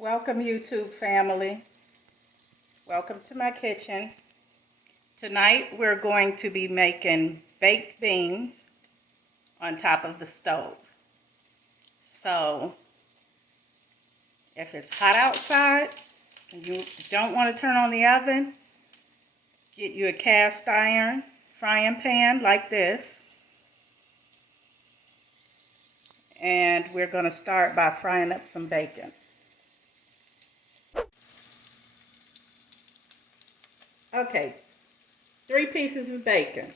Welcome, YouTube family. Welcome to my kitchen. Tonight we're going to be making baked beans on top of the stove. So if it's hot outside and you don't want to turn on the oven, get you a cast iron frying pan like this. And we're going to start by frying up some bacon. Okay, 3 pieces of bacon.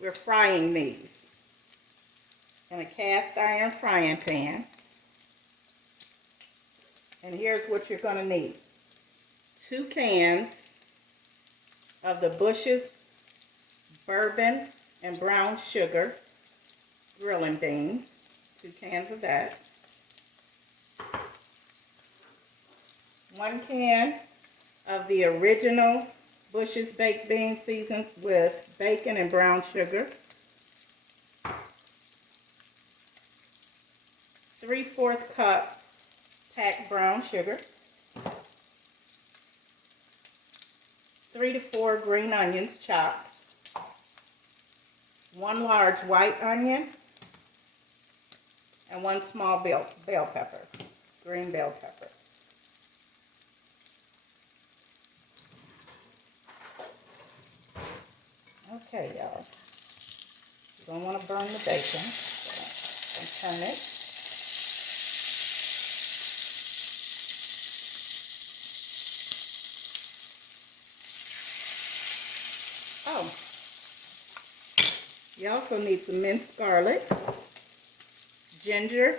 We're frying these in a cast iron frying pan. And here's what you're going to need. 2 cans of the Bush's bourbon and brown sugar grilling beans. 2 cans of that. 1 can of the original Bush's baked beans seasoned with bacon and brown sugar. 3/4 cup packed brown sugar. 3 to 4 green onions chopped. 1 large white onion. And 1 small bell pepper, green bell pepper. Okay, y'all. You don't want to burn the bacon. So turn it. Oh, you also need some minced garlic, ginger,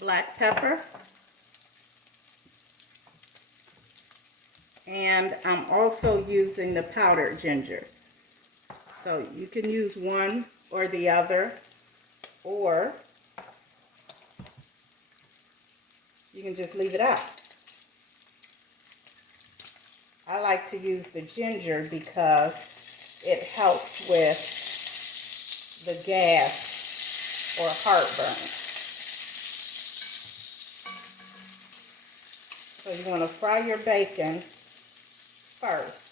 black pepper, and I'm also using the powdered ginger. So you can use one or the other, or you can just leave it out. I like to use the ginger because it helps with the gas or heartburn. So you want to fry your bacon first.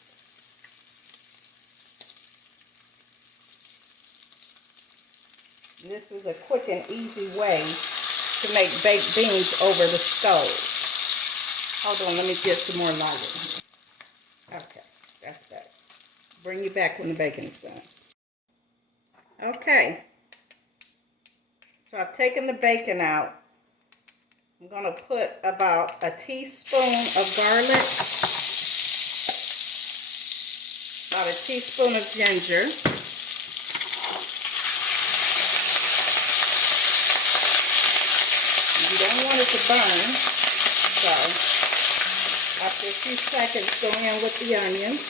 This is a quick and easy way to make baked beans over the stove. Hold on, let me get some more lighter. Okay, that's that. Bring you back when the bacon is done. Okay, so I've taken the bacon out. I'm going to put about a teaspoon of garlic, about a teaspoon of ginger, you don't want it to burn, so after a few seconds, go in with the onions.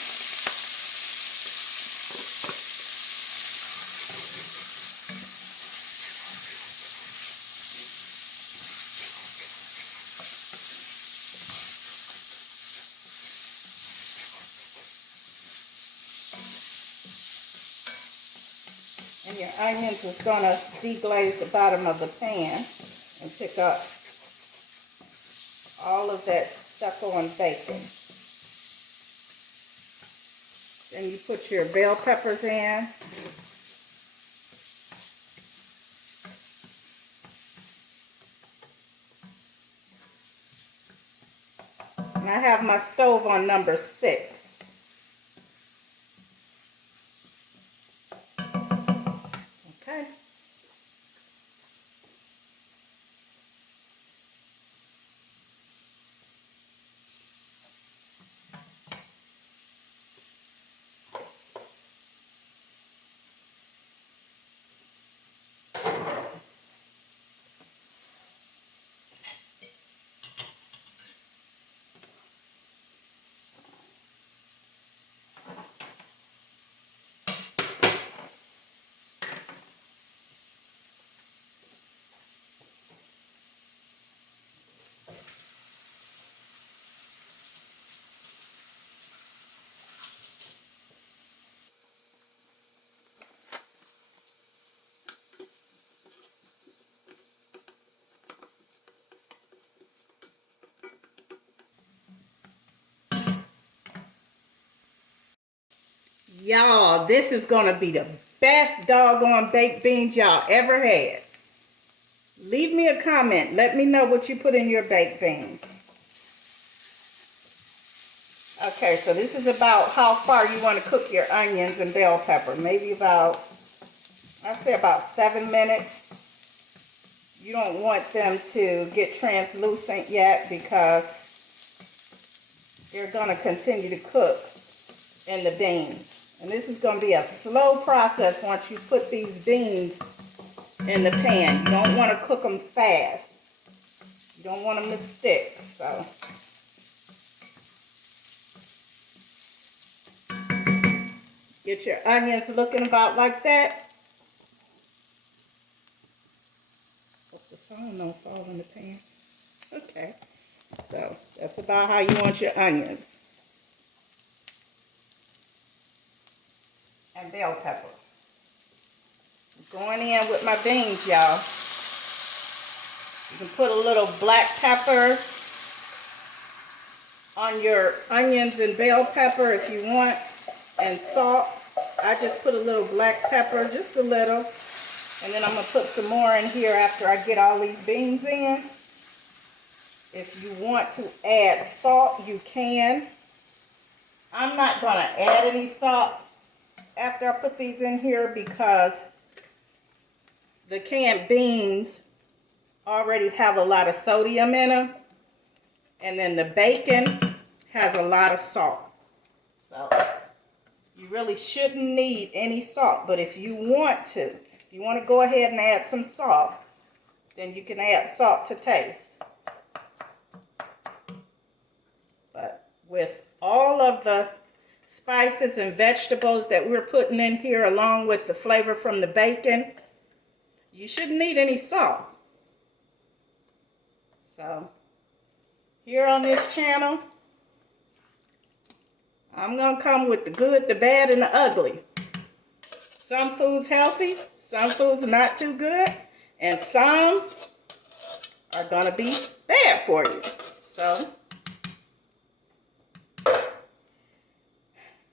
And your onions is going to deglaze the bottom of the pan and pick up all of that stuck-on bacon. Then you put your bell peppers in. And I have my stove on number 6. Okay. Y'all, this is gonna be the best doggone baked beans y'all ever had. Leave me a comment. Let me know what you put in your baked beans. Okay, so this is about how far you want to cook your onions and bell pepper. Maybe about, I'd say about 7 minutes. You don't want them to get translucent yet because they're going to continue to cook in the beans. And this is going to be a slow process once you put these beans in the pan. You don't want to cook them fast. You don't want them to stick. So get your onions looking about like that. Hope the phone don't fall in the pan. Okay. So that's about how you want your onions. And bell pepper. Going in with my beans, y'all. You can put a little black pepper on your onions and bell pepper if you want, and salt. I just put a little black pepper, just a little, and then I'm going to put some more in here after I get all these beans in. If you want to add salt, you can. I'm not going to add any salt after I put these in here because the canned beans already have a lot of sodium in them, and then the bacon has a lot of salt. So you really shouldn't need any salt, but if you want to go ahead and add some salt, then you can add salt to taste. But with all of the spices and vegetables that we're putting in here along with the flavor from the bacon, you shouldn't need any salt. So here on this channel, I'm going to come with the good, the bad, and the ugly. Some foods healthy, some foods not too good, and some are going to be bad for you. So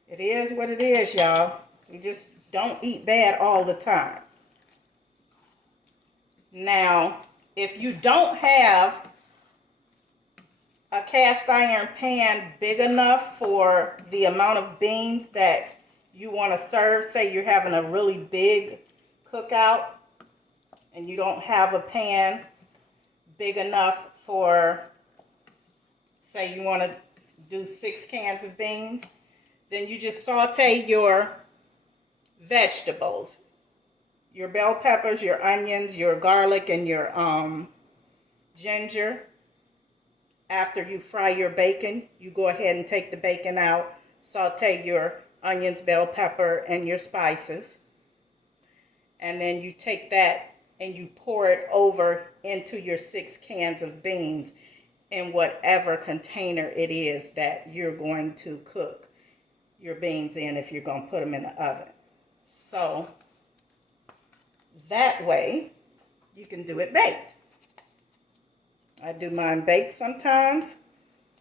it is what it is, y'all. We just don't eat bad all the time. Now, if you don't have a cast iron pan big enough for the amount of beans that you want to serve, say you're having a really big cookout and you don't have a pan big enough for, say you want to do 6 cans of beans, then you just saute your vegetables, your bell peppers, your onions, your garlic, and your ginger. After you fry your bacon, you go ahead and take the bacon out, saute your onions, bell pepper, and your spices. And then you take that and you pour it over into your 6 cans of beans in whatever container it is that you're going to cook your beans in if you're going to put them in the oven. So that way you can do it baked. I do mine baked sometimes,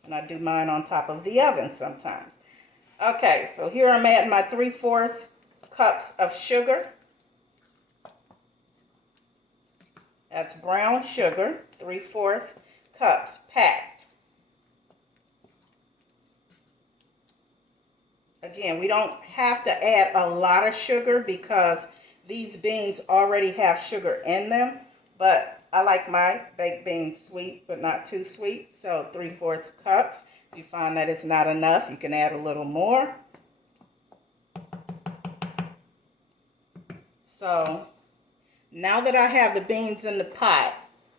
and I do mine on top of the oven sometimes. Okay, so here I'm adding my 3/4 cups of sugar. That's brown sugar, 3/4 cups packed. Again, we don't have to add a lot of sugar because these beans already have sugar in them, but I like my baked beans sweet, but not too sweet. So 3/4 cups. If you find that it's not enough, you can add a little more. So now that I have the beans in the pot,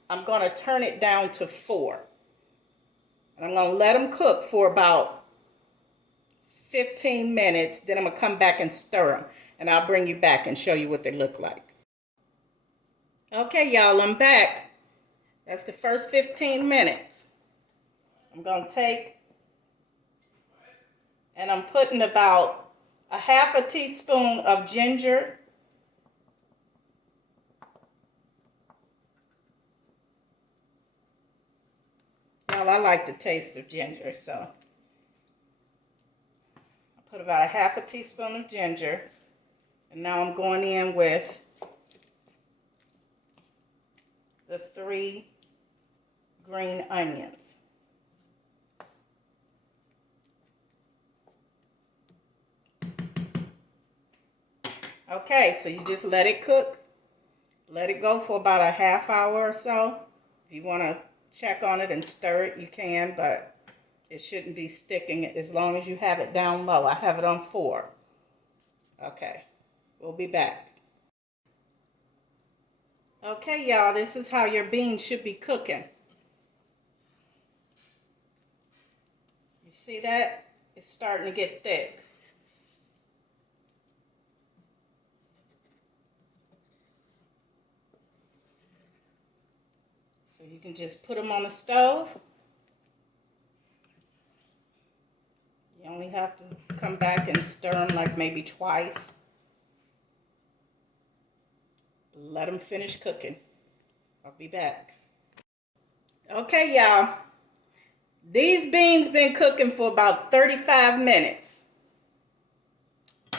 I'm going to turn it down to 4. And I'm going to let them cook for about 15 minutes. Then I'm going to come back and stir them. And I'll bring you back and show you what they look like. Okay, y'all, I'm back. That's the first 15 minutes. I'm going to take, and I'm putting about a 1/2 teaspoon of ginger. Y'all, I like the taste of ginger, so I put about a half a teaspoon of ginger. And now I'm going in with the 3 green onions. Okay, so you just let it cook. Let it go for about a half hour or so. If you want to check on it and stir it, you can, but it shouldn't be sticking as long as you have it down low. I have it on 4. Okay, we'll be back. Okay, y'all, this is how your beans should be cooking. You see that? It's starting to get thick. So you can just put them on the stove. You only have to come back and stir them like maybe twice. Let them finish cooking. I'll be back. Okay, y'all. These beans been cooking for about 35 minutes.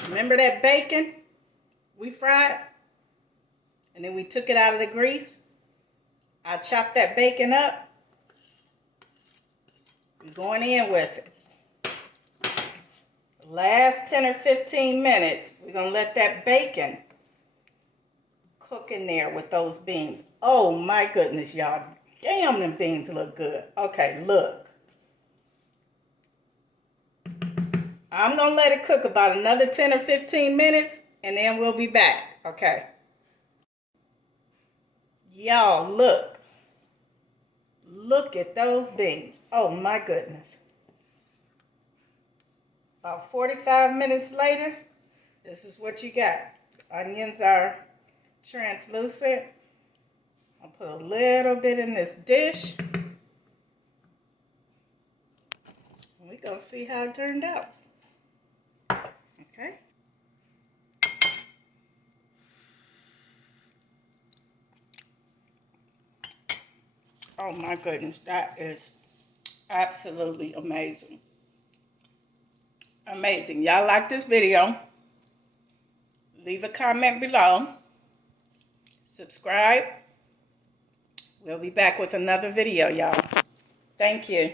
Remember that bacon we fried? And then we took it out of the grease? I chopped that bacon up. We're going in with it. The last 10 or 15 minutes, we're going to let that bacon cook in there with those beans. Oh my goodness, y'all. Damn, them beans look good. Okay, look. I'm going to let it cook about another 10 or 15 minutes, and then we'll be back. Okay. Y'all, look. Look at those beans. Oh my goodness. About 45 minutes later, this is what you got. Onions are translucent. I'll put a little bit in this dish. We're going to see how it turned out. Okay. Oh my goodness, that is absolutely amazing. Amazing. Y'all like this video? Leave a comment below. Subscribe. We'll be back with another video, y'all. Thank you.